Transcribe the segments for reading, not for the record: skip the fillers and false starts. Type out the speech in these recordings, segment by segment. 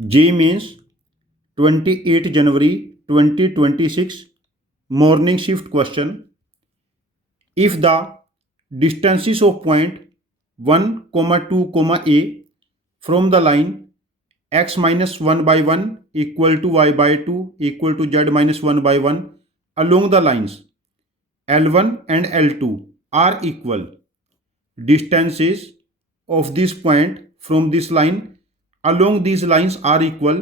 JEE Mains 28 January 2026 morning shift question. If the distances of point 1, 2, A from the line x minus 1 by 1 equal to y by 2 equal to z minus 1 by 1 along the lines L1 and L2 are equal, distances of this point from this line along these lines are equal,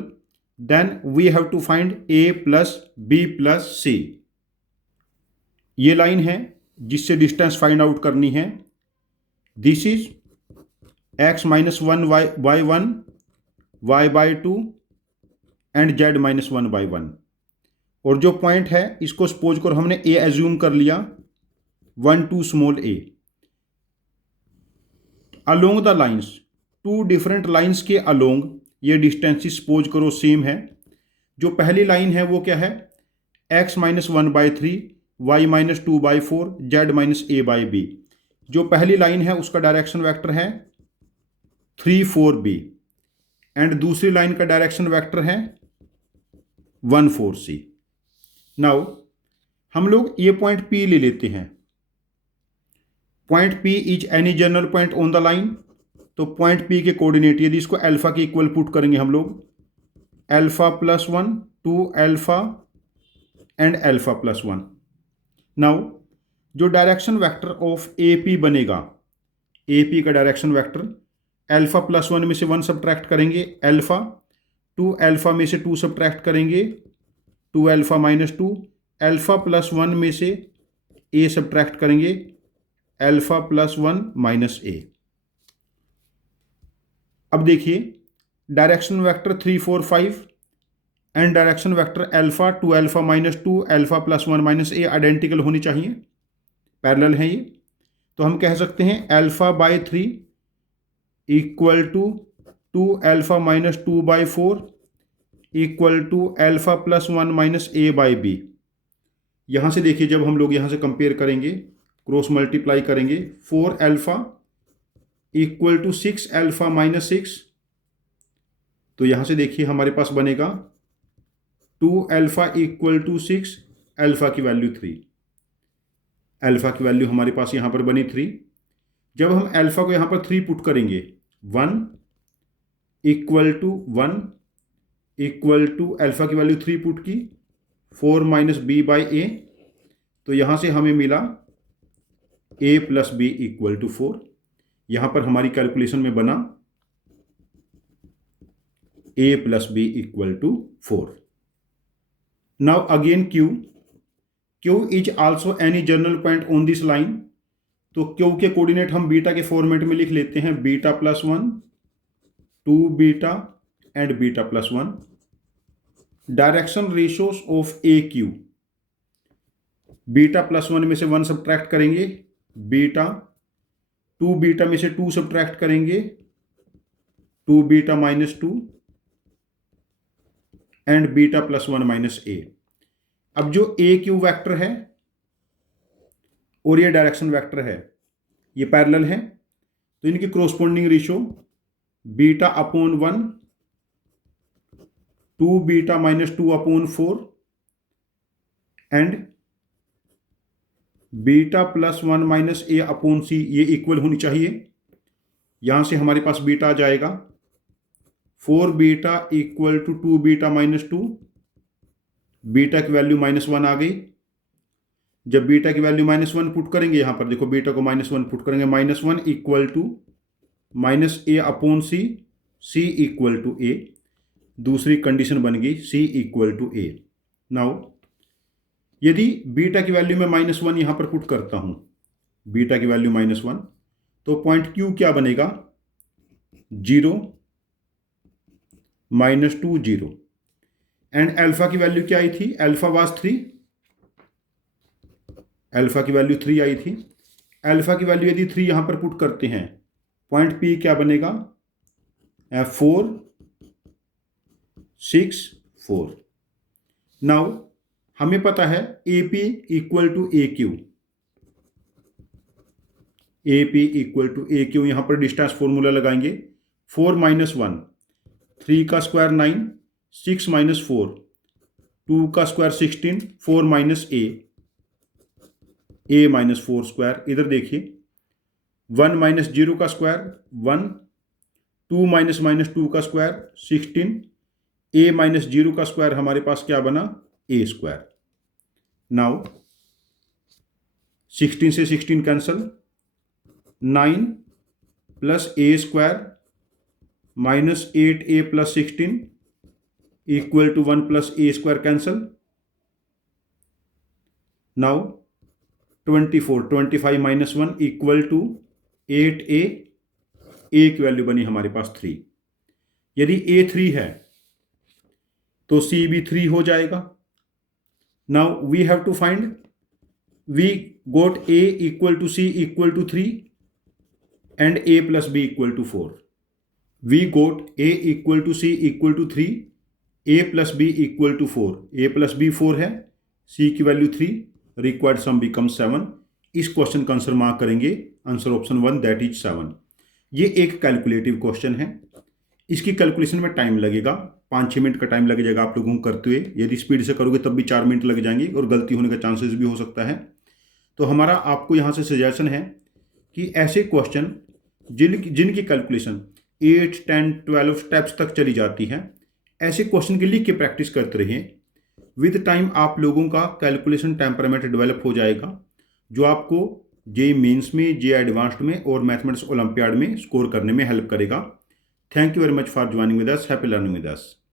then we have to find A plus B plus C. ये line है जिससे distance find out करनी है. This is x minus 1 by 1 y by 2 and z minus 1 by 1. और जो point है इसको suppose करो हमने A एज्यूम कर लिया 1 2 small a. Along the lines, two different lines के अलोंग ये डिस्टेंस सपोज करो सेम है. जो पहली लाइन है वो क्या है, x minus 1 by 3 y minus 2 by 4 z minus a by b. जो पहली लाइन है उसका डायरेक्शन वेक्टर है 3 4 b एंड दूसरी लाइन का डायरेक्शन वेक्टर है 1 4 c. नाउ हम लोग ये पॉइंट P ले लेते हैं. Point P is any general point on the line. तो पॉइंट P के कोऑर्डिनेट यदि इसको अल्फा के इक्वल पुट करेंगे हम लोग, alpha plus 1 2 alpha and alpha plus 1. Now जो डायरेक्शन वेक्टर ऑफ AP बनेगा, AP का डायरेक्शन वेक्टर अल्फा प्लस 1 में से 1 सब्ट्रैक्ट करेंगे अल्फा, 2 अल्फा में से 2 सब्ट्रैक्ट करेंगे 2 अल्फा माइनस 2, अल्फा प्लस 1 में से A सब्ट्रैक्ट करेंगे अल्फा प्लस 1 माइनस A. अब देखिए direction vector 3 4 5 and direction vector alpha 2 alpha minus 2 alpha plus 1 minus A identical होनी चाहिए, पैरेलल है ये. तो हम कह सकते हैं alpha by 3 equal to 2 alpha minus 2 by 4 equal to alpha plus 1 minus A by B. यहाँ से देखिए जब हम लोग यहाँ से कंपेयर करेंगे, क्रॉस मल्टीप्लाई करेंगे, 4 alpha equal to 6 alpha minus 6. तो यहाँ से देखिए हमारे पास बनेगा 2 अल्फा इक्वल टू 6, अल्फा की वैल्यू 3. अल्फा की वैल्यू हमारे पास यहाँ पर बनी 3. जब हम अल्फा को यहाँ पर 3 पुट करेंगे, 1 equal to 1 equal to alpha की वैल्यू 3 पुट की 4 माइनस B बाई A. तो यहाँ से हमें मिला A plus B equal to 4. यहाँ पर हमारी कैलकुलेशन में बना A plus B equal to 4. Now again Q is also any general point on this line. तो Q के कोऑर्डिनेट हम बीटा के फॉर्मेट में लिख लेते हैं, beta plus 1 2 beta and beta plus 1. Direction ratios of AQ, beta plus 1 में से 1 सब्ट्रैक्ट करेंगे बीटा, 2 बीटा में से 2 सब्ट्रैक्ट करेंगे 2 beta minus 2 and beta plus 1 minus A. अब जो AQ वेक्टर है और ये डायरेक्शन वेक्टर है ये पैरेलल है, तो इनकी corresponding ratio beta upon 1 2 beta minus 2 upon 4 and beta plus 1 minus A upon C, ये इक्वल होनी चाहिए. यहां से हमारे पास बीटा आ जाएगा 4 beta equal to 2 beta minus 2. Beta की वैल्यू माइनस 1 आ गई. जब बीटा की वैल्यू माइनस 1 पुट करेंगे, यहां पर देखो बीटा को माइनस 1 पुट करेंगे, minus 1 equal to minus A upon C, C equal to A. दूसरी कंडीशन बन गई C equal to A. Now यदि बीटा की वैल्यू में माइनस 1 यहां पर पुट करता हूं, बीटा की वैल्यू माइनस 1, तो पॉइंट Q क्या बनेगा 0 माइनस 2 0 एंड अल्फा की वैल्यू क्या आई थी, अल्फा वाज 3, अल्फा की वैल्यू 3 आई थी. अल्फा की वैल्यू यदि 3 यहां पर पुट करते हैं, पॉइंट P क्या बनेगा 4 6 4. नाउ हमें पता है AP equal to AQ, AP equal to AQ. यहां पर डिस्टेंस फॉर्मूला लगाएंगे 4 माइनस 1 3 का स्क्वायर 9, 6 माइनस 4, 2 का स्क्वायर 16, 4 माइनस ए माइनस 4 स्क्वायर। इधर देखिए 1 माइनस 0 का स्क्वायर 1, 2 माइनस माइनस 2 का स्क्वायर 16, ए माइनस 0 का स्क्वायर हमारे पास क्या बना, ए स्क्वायर। नाउ 16 से 16 cancel, 9 plus A square minus 8a plus 16 equal to 1 plus A square cancel. Now 24, 25 minus 1 equal to 8a, A की वैल्यू बनी हमारे पास 3। यदि a 3 है तो c भी 3 हो जाएगा। Now we have to find, we got a equal to c equal to 3 and a plus b equal to 4। We got a equal to c equal to 3, a plus b equal to 4। a plus b 4 है, c की value 3, required सम become 7। इस question का answer mark करेंगे, answer option 1 that is 7। ये एक calculative question है, इसकी calculation में टाइम लगेगा, 5-6 मिनट का टाइम लग जाएगा आप लोगों को करते हुए। यदि स्पीड से करोगे तब भी 4 मिनट लग जाएंगे और गलती होने का चांसेस भी हो सकता है। तो हमारा आपको यहाँ से सजेशन है कि ऐसे क्वेश्चन जिनकी कैलकुलेशन 8, 10, 12 स्टेप्स तक चली जाती है, ऐसे क्वेश्चन की लिख के प्रैक्टिस करते रहिए। विद टाइम आप लोगों का कैलकुलेशन टेम्परामेंट डेवलप हो जाएगा, जो आपको जेईई मेंस में, जेईई एडवांस्ड में और मैथमेटिक्स ओलंपियाड में स्कोर करने में हेल्प करेगा। Thank you very much for joining with us. Happy learning with us.